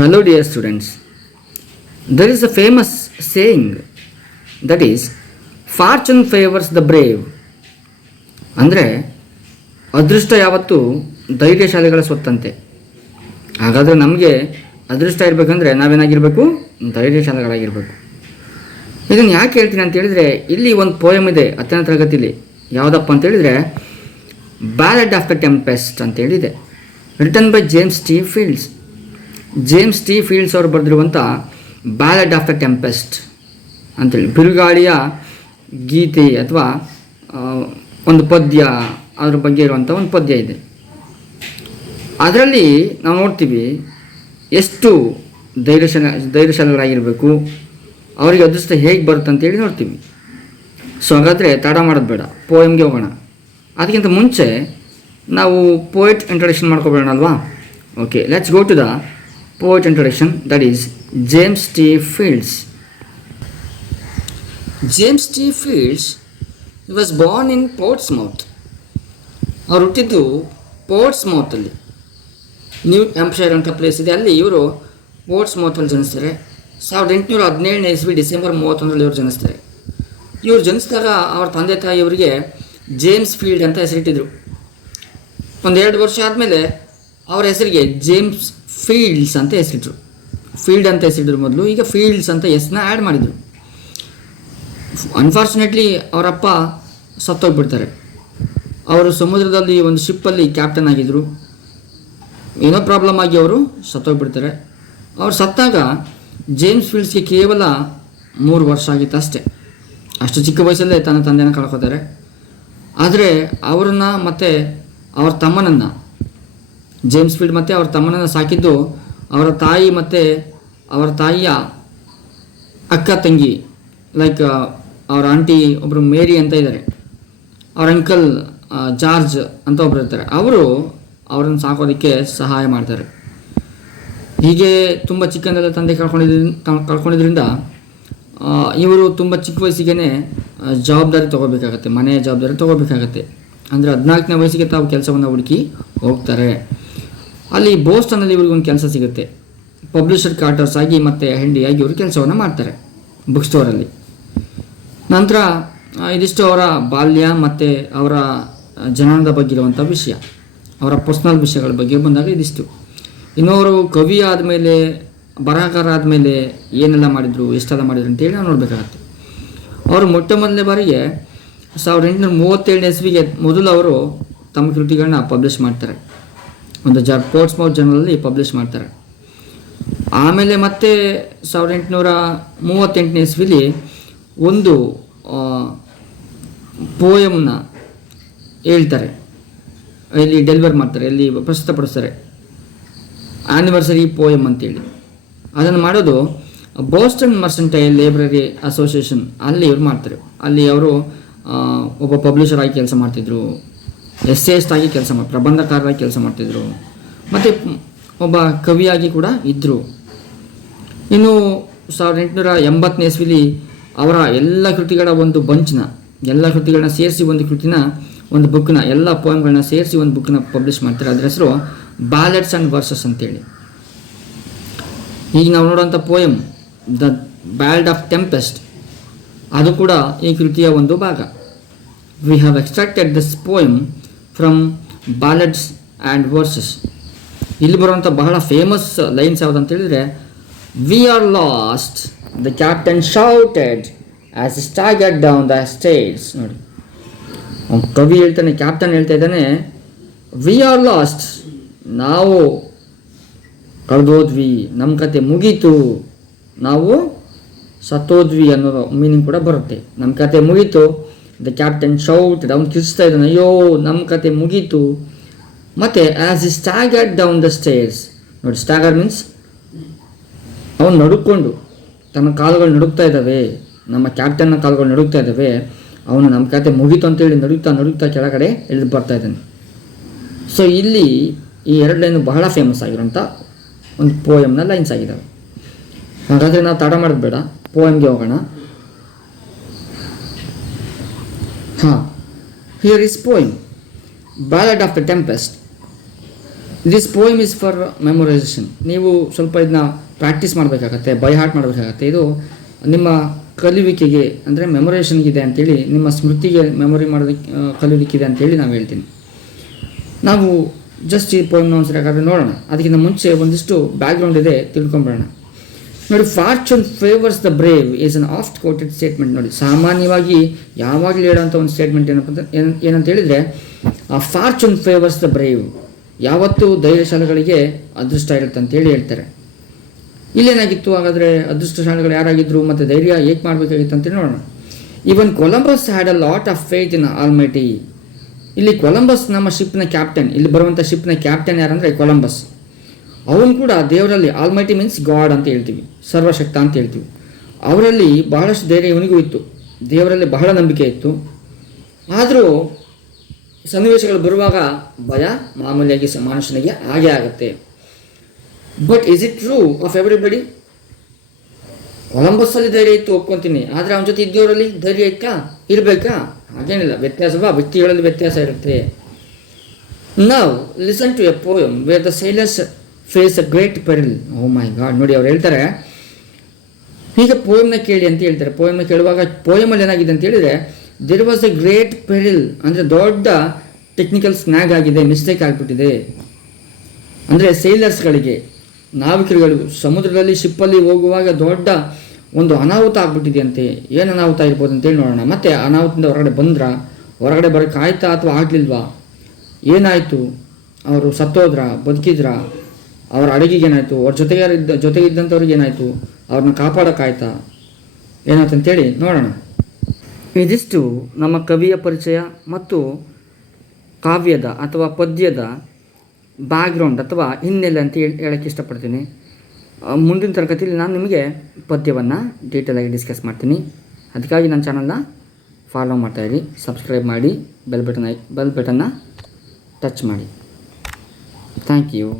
Hello, dear students. There is a famous saying that is, fortune favors the brave. ಅಂದರೆ ಅದೃಷ್ಟ ಯಾವತ್ತೂ ಧೈರ್ಯಶಾಲಿಗಳ ಸ್ವತ್ತಂತೆ. ಹಾಗಾದರೆ ನಮಗೆ ಅದೃಷ್ಟ ಇರಬೇಕಂದ್ರೆ ನಾವೇನಾಗಿರಬೇಕು? ಧೈರ್ಯಶಾಲಿಗಳಾಗಿರಬೇಕು. ಇದನ್ನು ಯಾಕೆ ಹೇಳ್ತೀನಿ ಅಂತ ಹೇಳಿದರೆ, ಇಲ್ಲಿ ಒಂದು ಪೋಯಮ್ ಇದೆ 10ನೇ ತರಗತಿಲಿ. ಯಾವುದಪ್ಪ ಅಂತ ಹೇಳಿದರೆ, ಬ್ಯಾಲೆಡ್ ಆಫ್ ದ ಟೆಂಪೆಸ್ಟ್ ಅಂತೇಳಿದೆ, written by James T Fields. James T Fields ಅವರು ಬರೆದಿರುವಂಥ ಬ್ಯಾಲೆಡ್ ಆಫ್ ದ ಟೆಂಪೆಸ್ಟ್ ಅಂತೇಳಿ, ಬಿರುಗಾಳಿಯ ಗೀತೆ ಅಥವಾ ಒಂದು ಪದ್ಯ, ಅದ್ರ ಬಗ್ಗೆ ಇರುವಂಥ ಒಂದು ಪದ್ಯ ಇದೆ. ಅದರಲ್ಲಿ ನಾವು ನೋಡ್ತೀವಿ ಎಷ್ಟು ಧೈರ್ಯಶಾಲಿಗಳಾಗಿರಬೇಕು, ಅವರಿಗೆ ಅದೃಷ್ಟ ಹೇಗೆ ಬರುತ್ತೆ ಅಂತೇಳಿ ನೋಡ್ತೀವಿ. ಸೊ ಹಾಗಾದರೆ ತಡ ಮಾಡೋದು ಬೇಡ, ಪೋಯಮ್ಗೆ ಹೋಗೋಣ. ಅದಕ್ಕಿಂತ ಮುಂಚೆ ನಾವು ಪೋಯೆಟ್ ಇಂಟ್ರೊಡಕ್ಷನ್ ಮಾಡ್ಕೊಬೇಡ ಅಲ್ವಾ? Okay, let's go to the poet introduction, that is James T. Fields. James T. Fields, he was born in Portsmouth. ಅವರು ಹುಟ್ಟಿದ್ದು ಪೋರ್ಟ್ಸ್ಮೌತಲ್ಲಿ, ನ್ಯೂ ಹ್ಯಾಂಪ್ಶೈರ್ ಅಂತ ಪ್ಲೇಸ್ ಇದೆ, ಅಲ್ಲಿ ಇವರು ಪೋರ್ಟ್ಸ್ಮೌತಲ್ಲಿ ಜನಿಸ್ತಾರೆ. 1817 ಇಸ್ವಿ ಡಿಸೆಂಬರ್ 31ರಲ್ಲಿ ಇವರು ಜನಿಸ್ತಾರೆ. ಇವರು ಜನಿಸಿದಾಗ ಅವ್ರ ತಂದೆ ತಾಯಿ ಇವರಿಗೆ ಜೇಮ್ಸ್ ಫೀಲ್ಡ್ ಅಂತ ಹೆಸರಿಟ್ಟಿದ್ರು. 1-2 ವರ್ಷ ಆದಮೇಲೆ ಅವರ ಹೆಸರಿಗೆ ಜೇಮ್ಸ್ ಫೀಲ್ಡ್ಸ್ ಅಂತ ಹೆಸರಿಟ್ರು. ಫೀಲ್ಡ್ ಅಂತ ಹೆಸರಿದ್ರು ಮೊದಲು, ಈಗ ಫೀಲ್ಡ್ಸ್ ಅಂತ ಹೆಸರನ್ನ ಆ್ಯಡ್ ಮಾಡಿದರು. ಅನ್ಫಾರ್ಚುನೇಟ್ಲಿ ಅವರಪ್ಪ ಸತ್ತೋಗ್ಬಿಡ್ತಾರೆ. ಅವರು ಸಮುದ್ರದಲ್ಲಿ ಒಂದು ಶಿಪ್ಪಲ್ಲಿ ಕ್ಯಾಪ್ಟನ್ ಆಗಿದ್ದರು. ಏನೋ ಪ್ರಾಬ್ಲಮ್ ಆಗಿ ಅವರು ಸತ್ತೋಗ್ಬಿಡ್ತಾರೆ. ಅವ್ರು ಸತ್ತಾಗ ಜೇಮ್ಸ್ ಫೀಲ್ಡ್ಸ್ಗೆ ಕೇವಲ 3 ವರ್ಷ ಆಗಿತ್ತು ಅಷ್ಟೇ. ಅಷ್ಟು ಚಿಕ್ಕ ವಯಸ್ಸಲ್ಲೇ ತನ್ನ ತಂದೆನ ಕಳ್ಕೊತಾರೆ. ಆದರೆ ಅವರನ್ನು ಮತ್ತು ಅವ್ರ ತಮ್ಮನನ್ನು, ಜೇಮ್ಸ್ ಫೀಲ್ಡ್ ಮತ್ತು ಅವ್ರ ತಮ್ಮನನ್ನು ಸಾಕಿದ್ದು ಅವರ ತಾಯಿ ಮತ್ತು ಅವರ ತಾಯಿಯ ಅಕ್ಕ ತಂಗಿ, ಲೈಕ್ ಅವರ ಆಂಟಿ ಒಬ್ಬರು ಮೇರಿ ಅಂತ ಇದ್ದಾರೆ, ಅವ್ರ ಅಂಕಲ್ ಜಾರ್ಜ್ ಅಂತ ಒಬ್ಬರು ಇರ್ತಾರೆ. ಅವರು ಅವರನ್ನು ಸಾಕೋದಕ್ಕೆ ಸಹಾಯ ಮಾಡ್ತಾರೆ. ಹೀಗೆ ತುಂಬ ಚಿಕ್ಕಂದೆಲ್ಲ ತಂದೆ ಕಳ್ಕೊಂಡಿದ್ರಿಂದ ಇವರು ತುಂಬ ಚಿಕ್ಕ ವಯಸ್ಸಿಗೆ ಜವಾಬ್ದಾರಿ ತೊಗೋಬೇಕಾಗತ್ತೆ, ಮನೆಯ ಜವಾಬ್ದಾರಿ ತೊಗೋಬೇಕಾಗತ್ತೆ. ಅಂದರೆ 14ನೇ ವಯಸ್ಸಿಗೆ ತಾವು ಕೆಲಸವನ್ನು ಹುಡುಕಿ ಹೋಗ್ತಾರೆ. ಅಲ್ಲಿ ಬೋಸ್ಟನ್ನಲ್ಲಿ ಇವ್ರಿಗೊಂದು ಕೆಲಸ ಸಿಗುತ್ತೆ, ಪಬ್ಲಿಷರ್ ಕಾರ್ಟರ್ಸ್ ಆಗಿ ಮತ್ತು ಹೆಂಡಿಯಾಗಿ ಇವರು ಕೆಲಸವನ್ನು ಮಾಡ್ತಾರೆ ಬುಕ್ ಸ್ಟೋರಲ್ಲಿ. ನಂತರ ಇದಿಷ್ಟು ಅವರ ಬಾಲ್ಯ ಮತ್ತು ಅವರ ಜನನದ ಬಗ್ಗೆ ಇರುವಂಥ ವಿಷಯ, ಅವರ ಪರ್ಸ್ನಲ್ ವಿಷಯಗಳ ಬಗ್ಗೆ ಬಂದಾಗ ಇದಿಷ್ಟು. ಇನ್ನು ಅವರು ಕವಿ ಆದಮೇಲೆ, ಬರಹಗಾರ ಆದಮೇಲೆ ಏನೆಲ್ಲ ಮಾಡಿದರು, ಎಷ್ಟೆಲ್ಲ ಮಾಡಿದ್ರು ಅಂತೇಳಿ ನಾವು ನೋಡಬೇಕಾಗತ್ತೆ. ಅವರು ಮೊದಲನೇ ಬಾರಿಗೆ 1837 ಇಸ್ವಿಗೆ ಮೊದಲು ಅವರು ತಮ್ಮ ಕೃತಿಗಳನ್ನ ಪಬ್ಲಿಷ್ ಮಾಡ್ತಾರೆ, ಒಂದು ಪೋರ್ಟ್ಸ್ಮೌತ್ ಜರ್ನಲಲ್ಲಿ ಪಬ್ಲಿಷ್ ಮಾಡ್ತಾರೆ. ಆಮೇಲೆ ಮತ್ತೆ 1838 ಇಸ್ವಿಲಿ ಒಂದು ಪೋಯಮ್ನ ಹೇಳ್ತಾರೆ, ಇಲ್ಲಿ ಡೆಲಿವರ್ ಮಾಡ್ತಾರೆ, ಇಲ್ಲಿ ಪ್ರಸ್ತುತಪಡಿಸ್ತಾರೆ, ಆ್ಯನಿವರ್ಸರಿ ಪೋಯಮ್ ಅಂತೇಳಿ. ಅದನ್ನು ಮಾಡೋದು ಬೋಸ್ಟನ್ ಮರ್ಸೆಂಟೈಲ್ ಲೈಬ್ರರಿ ಅಸೋಸಿಯೇಷನ್, ಅಲ್ಲಿ ಇವರು ಮಾಡ್ತಾರೆ. ಅಲ್ಲಿ ಅವರು ಒಬ್ಬ ಪಬ್ಲಿಷರ್ ಆಗಿ ಕೆಲಸ ಮಾಡ್ತಿದ್ರು, ಎಸ್ಸೇಸ್ಟ್ ಆಗಿ ಪ್ರಬಂಧಕಾರರಾಗಿ ಕೆಲಸ ಮಾಡ್ತಿದ್ರು, ಮತ್ತು ಒಬ್ಬ ಕವಿಯಾಗಿ ಕೂಡ ಇದ್ದರು. ಇನ್ನು 1880 ಇಸ್ವಿಲಿ ಅವರ ಎಲ್ಲ ಕೃತಿಗಳ ಒಂದು ಬಂಚ್ನ, ಎಲ್ಲ ಕೃತಿಗಳನ್ನ ಸೇರಿಸಿ ಒಂದು ಬುಕ್ನ, ಎಲ್ಲ ಪೋಯಮ್ಗಳನ್ನ ಸೇರಿಸಿ ಒಂದು ಬುಕ್ನ ಪಬ್ಲಿಷ್ ಮಾಡ್ತಾರೆ. ಅದರ ಹೆಸರು ಬ್ಯಾಲೆಡ್ಸ್ ಆ್ಯಂಡ್ ವರ್ಸಸ್ ಅಂತೇಳಿ. ಈಗ ನಾವು ನೋಡೋಂಥ poem the ballad of tempest, ಅದು ಕೂಡ ಈ ಕೃತಿಯ ಒಂದು ಭಾಗ. We have extracted this poem from ballads and verses. ಇಲ್ಲಿ ಬರುವಂಥ ಬಹಳ ಫೇಮಸ್ ಲೈನ್ಸ್ ಯಾವುದು ಅಂತ ಹೇಳಿದರೆ, we are lost the captain shouted as staggered down the stairs. ನೋಡಿ, ಕವಿ ಹೇಳ್ತಾನೆ, ಕ್ಯಾಪ್ಟನ್ ಹೇಳ್ತಾ ಇದ್ದಾನೆ, ವಿ ಆರ್ ಲಾಸ್ಟ್, ನಾವು ಕಳೆದೋದ್ವಿ, ನಮ್ಮ ಕತೆ ಮುಗೀತು, ನಾವು ಸತ್ತೋದ್ವಿ ಅನ್ನೋ ಮೀನಿಂಗ್ ಕೂಡ ಬರುತ್ತೆ. ನಮ್ಮ ಕತೆ ಮುಗೀತು, ದ ಕ್ಯಾಪ್ಟನ್ ಶೌಟೆಡ್, ಅವ್ನು ಕಿರ್ಚ್ತಾ ಇದ್ದಾನೆ, ಅಯ್ಯೋ ನಮ್ಮ ಕತೆ ಮುಗೀತು. ಮತ್ತು as he staggered down the stairs. ನೋಡಿ, ಸ್ಟಾಗರ್ ಮೀನ್ಸ್ ಅವನು ನಡುಕೊಂಡು, ತನ್ನ ಕಾಲುಗಳು ನಡುಗ್ತಾ ಇದ್ದಾವೆ, ನಮ್ಮ ಕ್ಯಾಪ್ಟನ್ನ ಕಾಲುಗಳು ನಡುಗ್ತಾ ಇದ್ದಾವೆ, ಅವನು ನಮ್ಮ ಕತೆ ಮುಗೀತು ಅಂತೇಳಿ ನಡುಗ್ತಾ ಕೆಳಗಡೆ ಇಳಿದು ಬರ್ತಾ ಇದ್ದಾನೆ. ಸೊ ಇಲ್ಲಿ ಈ 2 ಲೈನು ಬಹಳ ಫೇಮಸ್ ಆಗಿರೋಂಥ ಒಂದು ಪೋಯಮ್ನ ಲೈನ್ಸ್ ಆಗಿದ್ದಾವೆ. ಹಾಗಾದರೆ ನಾವು ತಡ ಮಾಡೋದು ಬೇಡ, ಪೋಯಮ್ಗೆ ಹೋಗೋಣ. Here is poem ballad of the tempest. This poem is for memorisation. ನೀವು ಸ್ವಲ್ಪ ಇದನ್ನ ಪ್ರಾಕ್ಟೀಸ್ ಮಾಡಬೇಕಾಗತ್ತೆ, ಬೈ ಹಾರ್ಟ್ ಮಾಡಬೇಕಾಗತ್ತೆ. ಇದು ನಿಮ್ಮ ಕಲಿಯುವಿಕೆಗೆ ಅಂದರೆ ಮೆಮೊರೇಷನ್ಗಿದೆ ಅಂತೇಳಿ, ನಿಮ್ಮ ಸ್ಮೃತಿಗೆ ಮೆಮೊರಿ ಮಾಡೋದಕ್ಕೆ ಕಲಿಯೋದಕ್ಕಿದೆ ಅಂತೇಳಿ ನಾವು ಹೇಳ್ತೀನಿ. ನಾವು ಜಸ್ಟ್ ಈ ಪೋಯಮ್ನ ಒಂದ್ಸರಿ ಯಾಕಂದರೆ ನೋಡೋಣ. ಅದಕ್ಕಿಂತ ಮುಂಚೆ ಒಂದಿಷ್ಟು ಬ್ಯಾಕ್ಗ್ರೌಂಡ್ ಇದೆ, ತಿಳ್ಕೊಂಬಿಡೋಣ. ನೋಡಿ, fortune favours the brave is an oft quoted statement. ನೋಡಿ, ಸಾಮಾನ್ಯವಾಗಿ ಯಾವಾಗಲೂ ಹೇಳೋಂಥ ಒಂದು ಸ್ಟೇಟ್ಮೆಂಟ್ ಏನಂತ ಹೇಳಿದರೆ, ಫಾರ್ಚೂನ್ ಫೇವರ್ಸ್ ದ ಬ್ರೇವ್, ಯಾವತ್ತೂ ಧೈರ್ಯಶಾಲಿಗಳಿಗೆ ಅದೃಷ್ಟ ಇರುತ್ತೆ ಅಂತೇಳಿ ಹೇಳ್ತಾರೆ. ಇಲ್ಲೇನಾಗಿತ್ತು ಹಾಗಾದರೆ, ಅದೃಷ್ಟಶಾಲಿಗಳು ಯಾರಾಗಿದ್ದರು ಮತ್ತು ಧೈರ್ಯ ಏಕೆ ಮಾಡಬೇಕಾಗಿತ್ತು ಅಂತೇಳಿ ನೋಡೋಣ. Even Columbus had a lot of faith in almighty. ಇಲ್ಲಿ ಕೊಲಂಬಸ್ ನಮ್ಮ ಶಿಪ್ನ ಕ್ಯಾಪ್ಟನ್, ಇಲ್ಲಿ ಬರುವಂಥ ಶಿಪ್ನ ಕ್ಯಾಪ್ಟನ್ ಯಾರಂದರೆ ಕೊಲಂಬಸ್. ಅವನು ಕೂಡ ದೇವರಲ್ಲಿ, ಆಲ್ಮೈಟಿ ಮೀನ್ಸ್ ಗಾಡ್ ಅಂತ ಹೇಳ್ತೀವಿ, ಸರ್ವಶಕ್ತ ಅಂತ ಹೇಳ್ತೀವಿ. ಅವರಲ್ಲಿ ಬಹಳಷ್ಟು ಧೈರ್ಯ ಇವನಿಗೂ ಇತ್ತು, ದೇವರಲ್ಲಿ ಬಹಳ ನಂಬಿಕೆ ಇತ್ತು. ಆದರೂ ಸನ್ನಿವೇಶಗಳು ಬರುವಾಗ ಭಯ ಮಾಮೂಲಿಯಾಗಿ ಮನುಷ್ಯನಿಗೆ ಹಾಗೆ ಆಗುತ್ತೆ. But is it true of everybody? ಕೊಲಂಬಸ್ಸಲ್ಲಿ ಧೈರ್ಯ ಇತ್ತು ಒಪ್ಕೊತೀನಿ, ಆದರೆ ಅವನ ಜೊತೆ ಇದ್ದವರಲ್ಲಿ ಧೈರ್ಯ ಇತ್ತಾ, ಇರಬೇಕಾ? ಹಾಗೇನಿಲ್ಲ, ವ್ಯಕ್ತಿಗಳಲ್ಲಿ ವ್ಯತ್ಯಾಸ ಇರುತ್ತೆ. ನಾವು listen to a poem where the sailors face a great peril. Oh my god, ನೋಡಿ ಅವ್ರು ಹೇಳ್ತಾರೆ, ಈಗ ಪೋಯಮ್ನ ಕೇಳಿ ಅಂತ ಹೇಳ್ತಾರೆ. ಪೋಯಮ್ನ ಕೇಳುವಾಗ ಪೋಯಮಲ್ಲಿ ಏನಾಗಿದೆ ಅಂತ ಹೇಳಿದರೆ, ದೇರ್ ವಾಸ್ ಎ ಗ್ರೇಟ್ ಪೆರಿಲ್, ಅಂದರೆ ದೊಡ್ಡ ಟೆಕ್ನಿಕಲ್ ಸ್ನ್ಯಾಗ್ ಆಗಿದೆ, ಮಿಸ್ಟೇಕ್ ಆಗಿಬಿಟ್ಟಿದೆ. ಅಂದರೆ ಸೇಲರ್ಸ್ಗಳಿಗೆ, ನಾವಿಕರುಗಳು ಸಮುದ್ರದಲ್ಲಿ ಶಿಪ್ಪಲ್ಲಿ ಹೋಗುವಾಗ ದೊಡ್ಡ ಒಂದು ಅನಾಹುತ ಆಗ್ಬಿಟ್ಟಿದೆಯಂತೆ. ಏನು ಅನಾಹುತ ಇರ್ಬೋದು ಅಂತೇಳಿ ನೋಡೋಣ. ಮತ್ತು ಅನಾಹುತದಿಂದ ಹೊರಗಡೆ ಬರೋಕ್ಕಾಯ್ತಾ ಅಥವಾ ಆಗಲಿಲ್ವಾ? ಏನಾಯಿತು? ಅವರು ಸತ್ತೋದ್ರಾ, ಬದುಕಿದ್ರಾ? ಅವರ ಅಡುಗೆಗೆ ಏನಾಯಿತು? ಅವ್ರ ಜೊತೆಗಿದ್ದಂಥವ್ರಿಗೆ ಏನಾಯಿತು? ಅವ್ರನ್ನ ಕಾಪಾಡೋಕ್ಕಾಯ್ತಾ? ಏನಾಯ್ತು ಅಂತೇಳಿ ನೋಡೋಣ. ಇದಿಷ್ಟು ನಮ್ಮ ಕವಿಯ ಪರಿಚಯ ಮತ್ತು ಕಾವ್ಯದ ಅಥವಾ ಪದ್ಯದ ಬ್ಯಾಕ್ಗ್ರೌಂಡ್ ಅಥವಾ ಹಿನ್ನೆಲೆ ಅಂತ ಹೇಳೋಕ್ಕೆ ಇಷ್ಟಪಡ್ತೀನಿ. ಮುಂದಿನ ತರಗತಿಯಲ್ಲಿ ನಾನು ನಿಮಗೆ ಪದ್ಯವನ್ನು ಡೀಟೇಲಾಗಿ ಡಿಸ್ಕಸ್ ಮಾಡ್ತೀನಿ. ಅದಕ್ಕಾಗಿ ನನ್ನ ಚಾನಲ್ನ ಫಾಲೋ ಮಾಡ್ತಾಯಿರಿ, ಸಬ್ಸ್ಕ್ರೈಬ್ ಮಾಡಿ, ಬೆಲ್ ಬಟನ್ನ ಟಚ್ ಮಾಡಿ. Thank you.